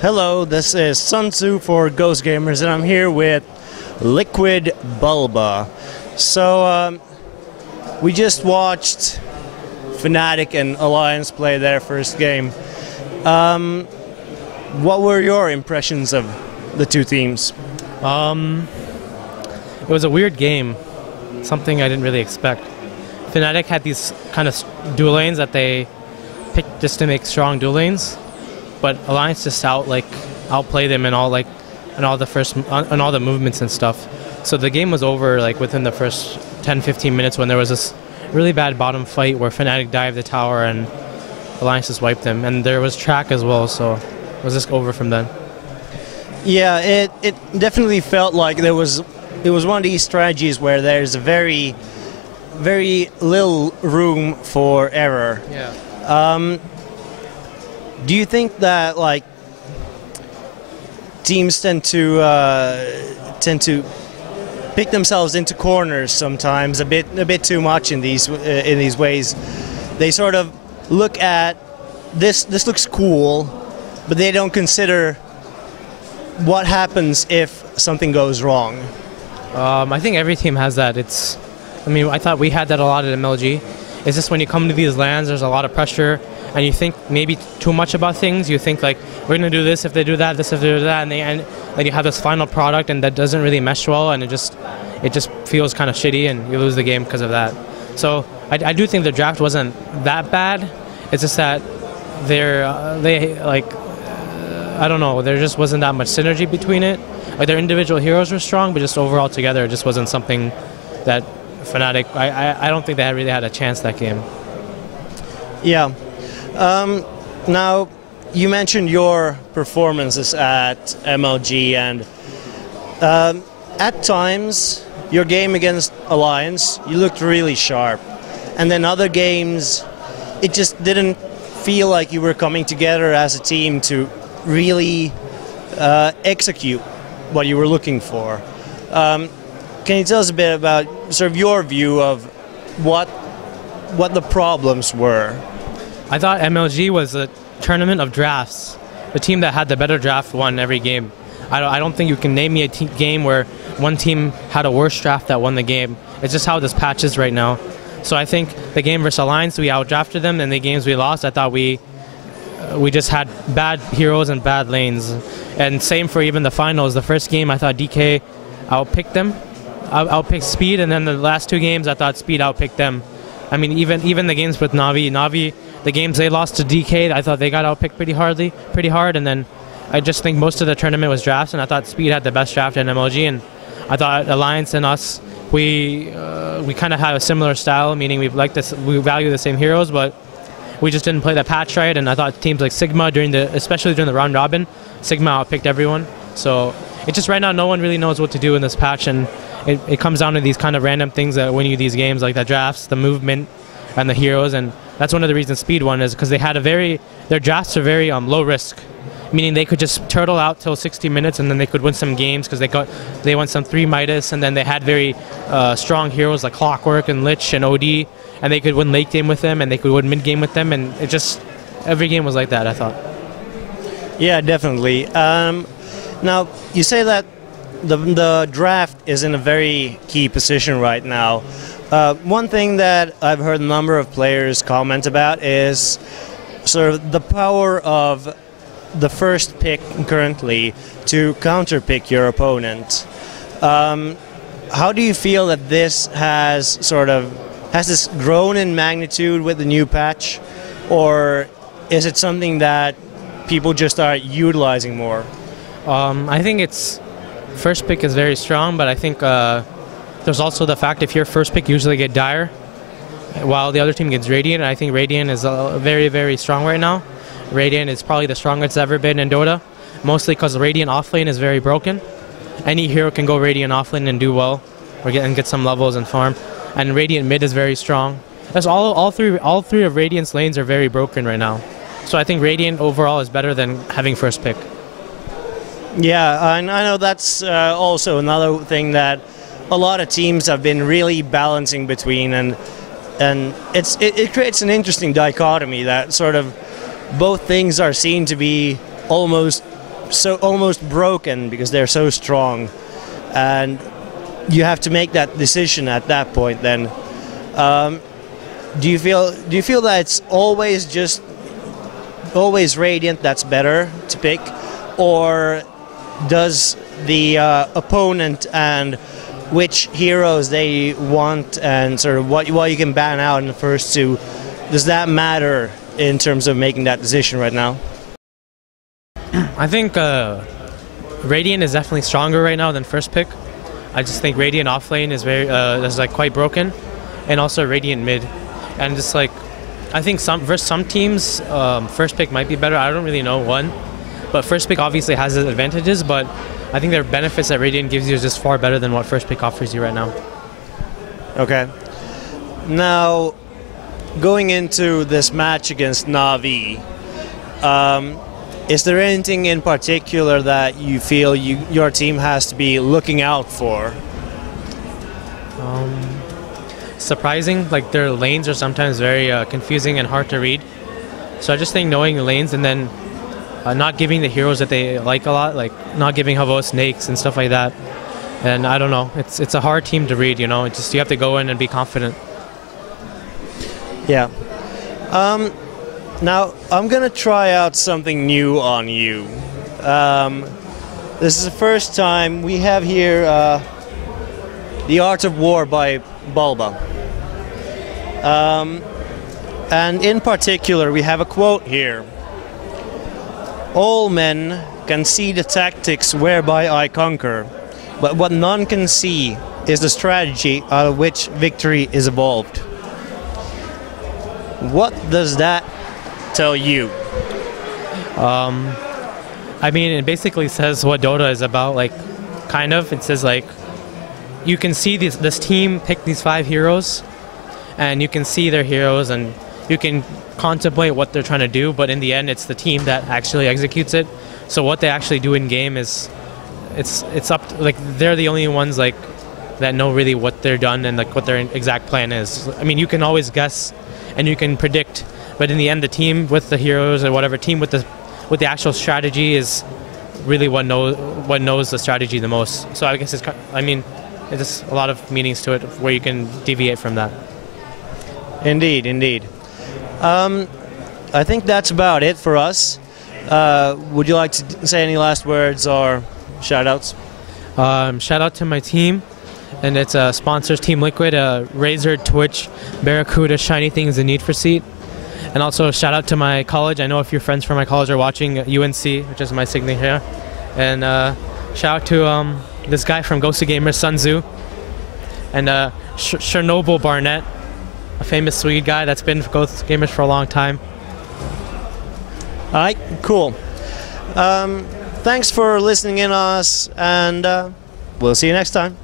Hello, this is Sun Tzu for GosuGamers, and I'm here with Liquid Bulba. So, we just watched Fnatic and Alliance play their first game. What were your impressions of the two teams? It was a weird game, something I didn't really expect. Fnatic had these kind of dual lanes that they picked just to make strong dual lanes, but Alliance just outplay them in all the movements and stuff. So the game was over within the first 10-15 minutes when there was this really bad bottom fight where Fnatic dived the tower and Alliance just wiped them, and there was track as well, so it was just over from then. Yeah, it definitely felt like it was one of these strategies where there's very little room for error. Yeah. Do you think that teams tend to pick themselves into corners sometimes a bit too much in these ways? They sort of look at this looks cool, but they don't consider what happens if something goes wrong. I think every team has that. I thought we had that a lot at MLG. It's just when you come to these lands, there's a lot of pressure, and you think maybe too much about things. You think we're going to do this if they do that, this if they do that, and then you have this final product, and that doesn't really mesh well, and it just feels kind of shitty, and you lose the game because of that. So I do think the draft wasn't that bad. It's just that I don't know, there just wasn't that much synergy between it. Their individual heroes were strong, but just overall together, it just wasn't something that Fnatic, I don't think they really had a chance that game. Yeah. Now, you mentioned your performances at MLG, and at times, your game against Alliance, you looked really sharp. And then other games, it just didn't feel like you were coming together as a team to really execute what you were looking for. Can you tell us a bit about sort of your view of what the problems were? I thought MLG was a tournament of drafts. The team that had the better draft won every game. I don't think you can name me a game where one team had a worse draft that won the game. It's just how this patch is right now. So I think the game versus Alliance, we outdrafted them, and the games we lost, I thought we just had bad heroes and bad lanes. And same for even the finals. The first game, I thought DK outpicked them. Outpicked Speed, and then the last two games, I thought Speed outpicked them. I mean, even the games with Na'Vi, the games they lost to DK, I thought they got outpicked pretty hard, and then I just think most of the tournament was drafts, and I thought Speed had the best draft in MLG, and I thought Alliance and us, we kind of had a similar style, meaning we value the same heroes, but we just didn't play the patch right, and I thought teams like Sigma, especially during the round robin, Sigma outpicked everyone. So it's just right now no one really knows what to do in this patch, and it comes down to these kind of random things that win you these games, like the drafts, the movement, and the heroes, and that's one of the reasons Speed won, is because they had their drafts are very low risk, meaning they could just turtle out till 60 minutes and then they could win some games because they won some 3 Midas, and then they had very strong heroes like Clockwork and Lich and OD, and they could win late game with them and they could win mid game with them, and it just every game was like that, I thought. Yeah, definitely. Now, you say that the draft is in a very key position right now. One thing that I've heard a number of players comment about is sort of the power of the first pick currently to counterpick your opponent. How do you feel that this has this grown in magnitude with the new patch, or is it something that people just are utilizing more? I think first pick is very strong, but I think there's also the fact if your first pick usually get Dire, while the other team gets Radiant. I think Radiant is very, very strong right now. Radiant is probably the strongest it's ever been in Dota, mostly because Radiant offlane is very broken. Any hero can go Radiant offlane and do well, or get some levels and farm. And Radiant mid is very strong. That's all three of Radiant's lanes are very broken right now. So I think Radiant overall is better than having first pick. Yeah, I know that's also another thing that a lot of teams have been really balancing between, and it creates an interesting dichotomy that sort of both things are seen to be almost so almost broken because they're so strong, and you have to make that decision at that point. Then, do you feel that it's always Radiant that's better to pick, or does the opponent and which heroes they want and sort of what you can ban out in the first two, does that matter in terms of making that decision right now? I think Radiant is definitely stronger right now than first pick. I just think Radiant offlane is like quite broken, and also Radiant mid, and just like I think versus some teams first pick might be better. I don't really know one, but first pick obviously has its advantages, but I think their benefits that Radiant gives you is just far better than what first pick offers you right now. Okay. Now, going into this match against Na'Vi, is there anything in particular that you feel your team has to be looking out for? Surprising, like their lanes are sometimes very confusing and hard to read. So I just think knowing the lanes and then not giving the heroes that they like a lot, like not giving Havo snakes and stuff like that. And I don't know, it's a hard team to read, you know. It's just you have to go in and be confident. Yeah. Now I'm gonna try out something new on you. This is the first time we have here The Art of War by Bulba. And in particular, we have a quote here. "All men can see the tactics whereby I conquer, but what none can see is the strategy out of which victory is evolved." What does that tell you? I mean, it basically says what Dota is about, like, kind of. It says, like, you can see this team pick these 5 heroes, and you can see their heroes, and you can contemplate what they're trying to do, but in the end, it's the team that actually executes it. So what they actually do in game is, it's up to, like, they're the only ones, like, that know really what they're done and, like, what their exact plan is. I mean, you can always guess, and you can predict, but in the end, the team with the heroes or whatever team with the actual strategy is really what knows the strategy the most. So I guess there's a lot of meanings to it where you can deviate from that. Indeed, indeed. I think that's about it for us. Would you like to say any last words or shout-outs? Shout out to my team, and it's sponsors Team Liquid, Razer, Twitch, Barracuda, Shiny Things, and Need for Seat. And also shout out to my college. I know a few friends from my college are watching, UNC, which is my signature. And shout out to this guy from GosuGamers, Sun Tzu, and Chernobyl Barnett, a famous Swede guy that's been for GosuGamers for a long time. All right, cool. Thanks for listening in on us, and we'll see you next time.